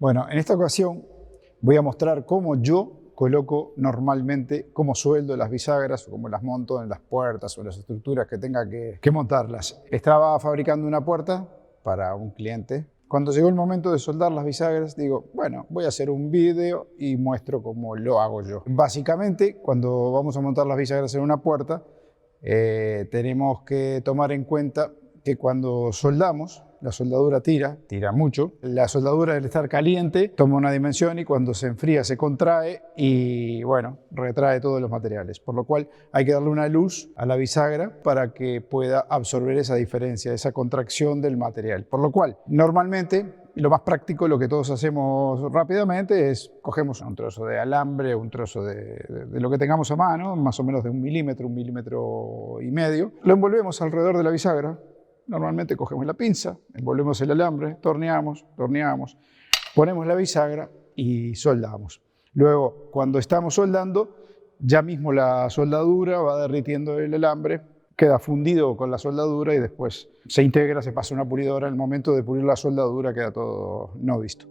Bueno, en esta ocasión voy a mostrar cómo yo coloco normalmente, cómo sueldo las bisagras o cómo las monto en las puertas o en las estructuras que tenga que montarlas. Estaba fabricando una puerta para un cliente. Cuando llegó el momento de soldar las bisagras, digo, bueno, voy a hacer un video y muestro cómo lo hago yo. Básicamente, cuando vamos a montar las bisagras en una puerta, tenemos que tomar en cuenta que cuando soldamos, la soldadura tira mucho. La soldadura, al estar caliente, toma una dimensión y cuando se enfría se contrae y, bueno, retrae todos los materiales. Por lo cual hay que darle una luz a la bisagra para que pueda absorber esa diferencia, esa contracción del material. Por lo cual, normalmente, lo más práctico, lo que todos hacemos rápidamente es cogemos un trozo de alambre, un trozo de lo que tengamos a mano, más o menos de 1 milímetro, 1,5 milímetros. Lo envolvemos alrededor de la bisagra. Normalmente cogemos la pinza, envolvemos el alambre, torneamos, ponemos la bisagra y soldamos. Luego, cuando estamos soldando, ya mismo la soldadura va derritiendo el alambre, queda fundido con la soldadura y después se integra, se pasa una pulidora. En el momento de pulir la soldadura queda todo no visto.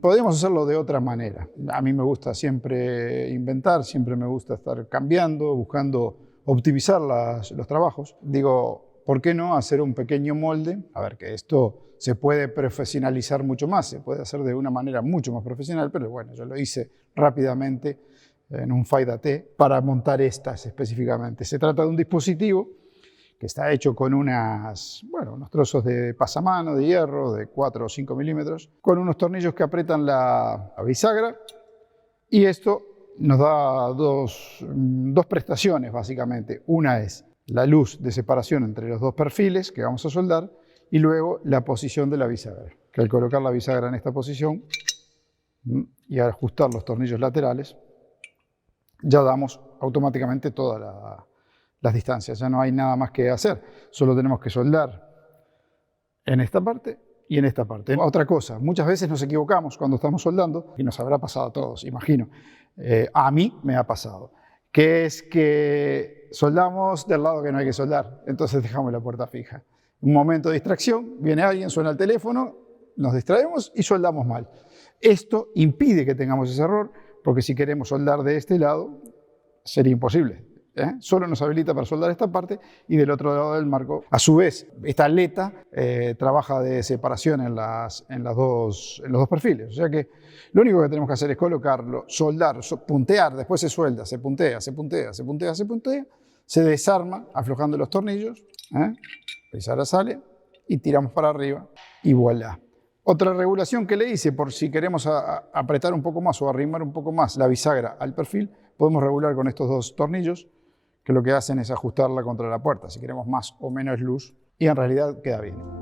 Podríamos hacerlo de otra manera. A mí me gusta siempre inventar, siempre me gusta estar cambiando, buscando optimizar los trabajos. Digo, ¿por qué no hacer un pequeño molde? A ver, que esto se puede profesionalizar mucho más, se puede hacer de una manera mucho más profesional, pero bueno, yo lo hice rápidamente en un FAIDA-T para montar estas específicamente. Se trata de un dispositivo que está hecho con unos trozos de pasamano, de hierro, de 4 o 5 milímetros, con unos tornillos que aprietan la bisagra, y esto nos da dos prestaciones básicamente. Una es la luz de separación entre los dos perfiles que vamos a soldar, y luego la posición de la bisagra, que al colocar la bisagra en esta posición y al ajustar los tornillos laterales, ya damos automáticamente todas las distancias, ya no hay nada más que hacer, solo tenemos que soldar en esta parte y en esta parte. Otra cosa, muchas veces nos equivocamos cuando estamos soldando, y nos habrá pasado a todos, imagino, a mí me ha pasado, que es que soldamos del lado que no hay que soldar, entonces dejamos la puerta fija. Un momento de distracción, viene alguien, suena el teléfono, nos distraemos y soldamos mal. Esto impide que tengamos ese error, porque si queremos soldar de este lado, sería imposible. Solo nos habilita para soldar esta parte, y del otro lado del marco, a su vez, esta aleta trabaja de separación en los dos perfiles. O sea que lo único que tenemos que hacer es colocarlo, soldar, puntear, después se suelda, se puntea, se desarma aflojando los tornillos. La bisagra sale, y tiramos para arriba y voilà. Otra regulación que le hice, por si queremos apretar un poco más o arrimar un poco más la bisagra al perfil, podemos regular con estos dos tornillos, que lo que hacen es ajustarla contra la puerta, si queremos más o menos luz, y en realidad queda bien.